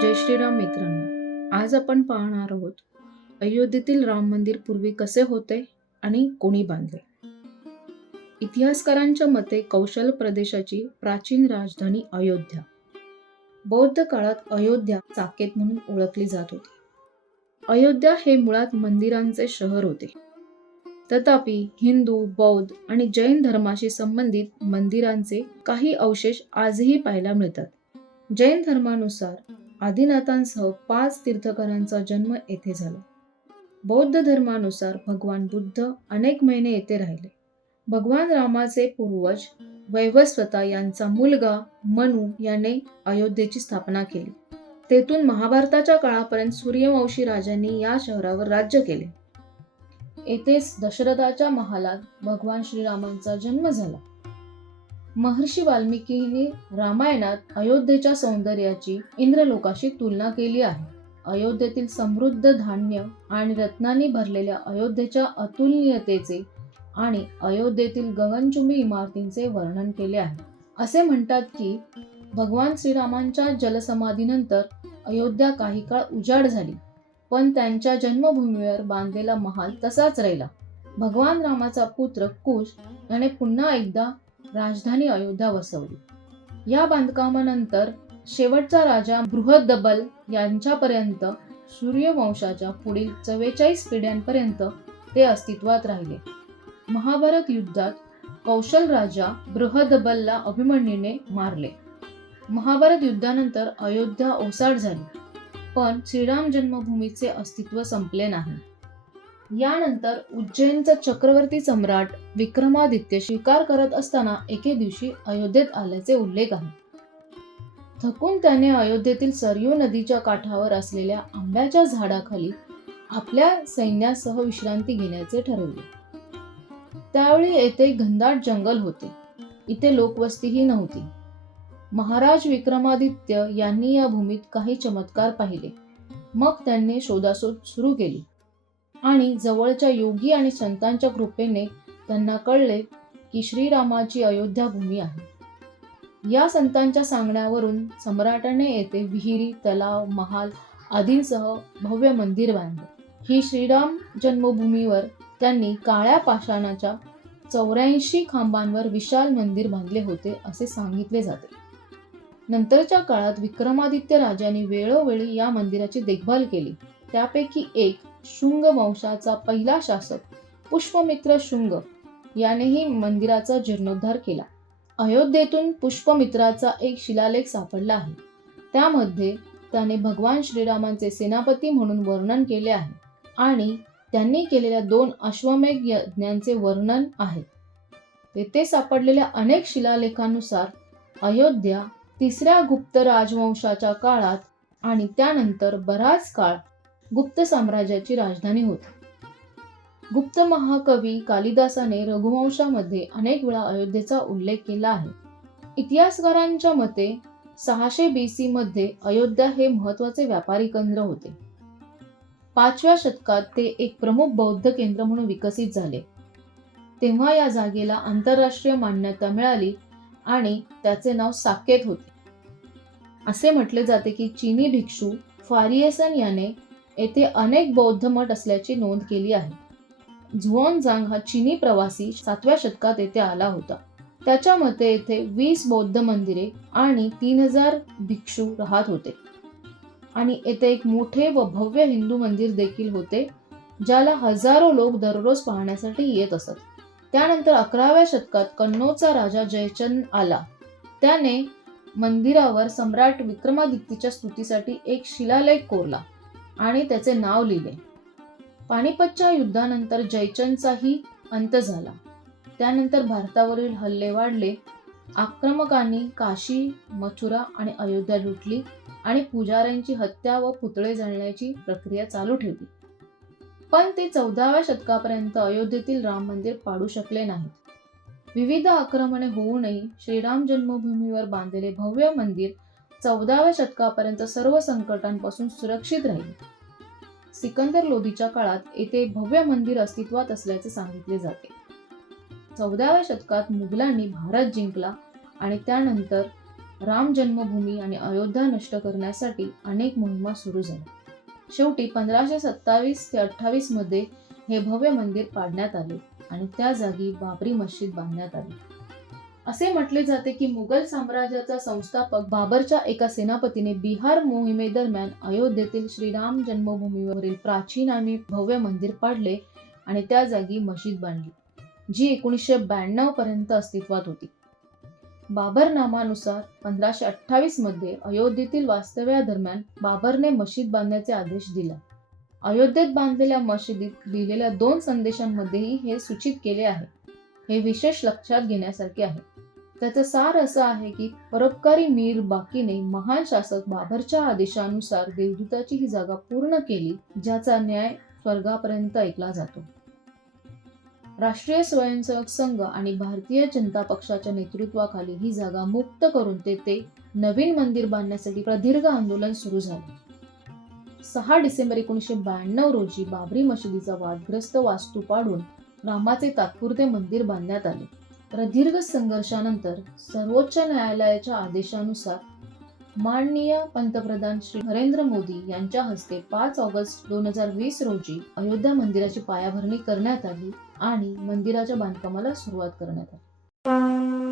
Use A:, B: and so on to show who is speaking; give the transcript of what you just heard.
A: जय श्रीराम मित्रांनो आज आपण पाहणार आहोत अयोध्येतील राम मंदिर पूर्वी कसे होते आणि कोणी बांधले? इतिहासकारांच्या मते कौशल प्रदेशाची प्राचीन राजधानी अयोध्या. बौद्ध काळात अयोध्या साकेत म्हणून ओळखली जात होती. अयोध्या हे मुळात मंदिरांचे शहर होते. तथापि हिंदू बौद्ध आणि जैन धर्माशी संबंधित मंदिरांचे काही अवशेष आजही पाहायला मिळतात. जैन धर्मानुसार आदिनाथांसह पाच तीर्थकरांचा जन्म येथे झाला. बौद्ध धर्मानुसार भगवान बुद्ध अनेक महिने येथे राहिले. भगवान रामाचे पूर्वज वैवस्वता यांचा मुलगा मनु याने अयोध्येची स्थापना केली. तेथून महाभारताच्या काळापर्यंत सूर्यवंशी राजांनी या शहरावर राज्य केले. येथेच दशरथाच्या महालात भगवान श्रीरामांचा जन्म झाला. महर्षी वाल्मिकीने रामायणात अयोध्येच्या सौंदर्याची इंद्रलोकाशी तुलना केली आहे. अयोध्येतील समृद्ध धान्य आणि रत्नांनी भरलेल्या अयोध्येच्या अतुलनीयतेचे आणि अयोध्येतील गगनचुंबी इमारतींचे वर्णन केले आहे. असे म्हणतात की भगवान श्रीरामांच्या जलसमाधीनंतर अयोध्या काही काळ उजाड झाली पण त्यांच्या जन्मभूमीवर बांधलेला महाल तसाच राहिला. भगवान रामाचा पुत्र कुश याने पुन्हा एकदा राजधानी अयोध्या वसवली. या बांधकामानंतर शेवटचा राजा बृहदबल यांच्यापर्यंत सूर्यवंशाच्या पुढील चव्वेचाळीस पिढ्यांपर्यंत ते अस्तित्वात राहिले. महाभारत युद्धात कौशल राजा बृहदबलला अभिमन्यूने मारले. महाभारत युद्धानंतर अयोध्या ओसाड झाली. पण श्रीराम जन्मभूमीचे अस्तित्व संपले नाही. यानंतर उज्जैनचा चक्रवर्ती सम्राट विक्रमादित्य शिकार करत असताना एके दिवशी अयोध्येत आल्याचे उल्लेख आहे. थकून त्याने अयोध्येतील सरयू नदीच्या काठावर असलेल्या आंब्याच्या झाडाखाली आपल्या सैन्यासह विश्रांती घेण्याचे ठरवले. त्यावेळी येथे घनदाट जंगल होते. इथे लोकवस्तीही नव्हती. महाराज विक्रमादित्य यांनी या भूमीत काही चमत्कार पाहिले. मग त्यांनी शोधाशोध सुरू केली. आणि जवळच्या योगी आणि संतांच्या कृपेने त्यांना कळले की श्रीरामाची अयोध्या भूमी आहे. या संतांच्या सांगण्यावरून सम्राटाने येथे विहिरी तलाव महाल आदींसह भव्य मंदिर बांधले. ही श्रीराम जन्मभूमीवर त्यांनी काळ्या पाषाणाच्या चौऱ्याऐंशी खांबांवर विशाल मंदिर बांधले होते असे सांगितले जाते. नंतरच्या काळात विक्रमादित्य राजाने वेळोवेळी या मंदिराची देखभाल केली. त्यापैकी एक शुंग वंशाचा पहिला शासक पुष्पमित्र शुंग यानेही मंदिराचा जीर्णोद्धार केला. अयोध्येतून पुष्पमित्राचा एक शिलालेख सापडला आहे. त्यामध्ये त्याने भगवान श्रीरामांचे सेनापती म्हणून वर्णन केले आहे आणि त्यांनी केलेल्या दोन अश्वमेघ यज्ञांचे वर्णन आहे. तेथे सापडलेल्या अनेक शिलालेखानुसार अयोध्या तिसऱ्या गुप्त राजवंशाच्या काळात आणि त्यानंतर बराच काळ गुप्त साम्राज्याची राजधानी होती. गुप्त महाकवी कालिदासाने रघुवंशामध्ये अनेक वेळा अयोध्येचा उल्लेख केला आहे. इतिहासकारांच्या मते सहाशे बी सी मध्ये अयोध्या हे महत्त्वाचे व्यापारी केंद्र होते. पाचव्या शतकात ते एक प्रमुख बौद्ध केंद्र म्हणून विकसित झाले. तेव्हा या जागेला आंतरराष्ट्रीय मान्यता मिळाली आणि त्याचे नाव साकेत होते. असे म्हटले जाते की चीनी भिक्षू फारिएसन याने येथे अनेक बौद्ध मठ असल्याची नोंद केली आहे. झुओनजांग हा चिनी प्रवासी सातव्या शतकात येथे आला होता. त्याच्या मते येथे वीस बौद्ध मंदिरे आणि तीन हजार भिक्षू राहत होते. आणि येथे एक मोठे व भव्य हिंदू मंदिर देखील होते ज्याला हजारो लोक दररोज पाहण्यासाठी येत असत. त्यानंतर अकराव्या शतकात कन्नौचा राजा जयचंद आला. त्याने मंदिरावर सम्राट विक्रमादित्यच्या स्तुतीसाठी एक शिलालेख कोरला. आणि त्याचे नाव लिहिले. पानिपतच्या युद्धानंतर जयचंदचाही अंत झाला. त्यानंतर भारतावरील हल्ले वाढले. आक्रमकांनी काशी मथुरा आणि अयोध्या लुटली आणि पुजाऱ्यांची हत्या व पुतळे जळण्याची प्रक्रिया चालू ठेवली. पण ते चौदाव्या शतकापर्यंत अयोध्येतील राम मंदिर पाडू शकले नाहीत. विविध आक्रमणे होऊनही श्रीराम जन्मभूमीवर बांधलेले भव्य मंदिर चौदाव्या शतकापर्यंत सर्व संकटांपासून सुरक्षित राहील. सिकंदर लोधीच्या काळात येथे भव्य मंदिर अस्तित्वात असल्याचे सांगितले जाते. चौदाव्या शतकात मुघलांनी भारत जिंकला आणि त्यानंतर राम जन्मभूमी आणि अयोध्या नष्ट करण्यासाठी अनेक मोहिमा सुरू झाल्या. शेवटी पंधराशे सत्तावीस ते अठ्ठावीसमध्ये हे भव्य मंदिर पाडण्यात आले आणि त्या जागी बाबरी मशीद बांधण्यात आली. असे म्हटले जाते की मुघल साम्राज्याचा संस्थापक बाबरच्या एका सेनापतीने बिहार मोहिमेदरम्यान अयोध्येतील श्रीराम जन्मभूमीवरील प्राचीन आणि भव्य मंदिर पाडले आणि त्या जागी मशीद बांधली जी एकोणीसशे ब्याण्णव पर्यंत अस्तित्वात होती. बाबर नामानुसार पंधराशे अठ्ठावीसमध्ये अयोध्येतील वास्तव्यादरम्यान बाबरने मशीद बांधण्याचे आदेश दिला. अयोध्येत बांधलेल्या मशिदीत लिहिलेल्या दोन संदेशांमध्येही हे सूचित केले आहे. हे विशेष लक्षात घेण्यासारखे आहे. त्याचं सार असं आहे की परोपकारी मीर बाकीने महान शासक बाबरच्या आदेशानुसार देवदूताची ही जागा पूर्ण केली ज्याचा न्याय स्वर्गापर्यंत ऐकला जातो. राष्ट्रीय स्वयंसेवक संघ आणि भारतीय जनता पक्षाच्या नेतृत्वाखाली ही जागा मुक्त करून तेथे नवीन मंदिर बांधण्यासाठी प्रदीर्घ आंदोलन सुरू झाले. सहा डिसेंबर एकोणीसशे ब्याण्णव रोजी बाबरी मशिदीचा वादग्रस्त वास्तू पाडून रामाचे तात्पुरते मंदिर बांधण्यात आले. प्रदीर्घ संघर्षानंतर सर्वोच्च न्यायालयाच्या आदेशानुसार माननीय पंतप्रधान श्री नरेंद्र मोदी यांच्या हस्ते पाच ऑगस्ट दोन हजार वीस रोजी अयोध्या मंदिराची पायाभरणी करण्यात आली आणि मंदिराच्या बांधकामाला सुरुवात करण्यात आली.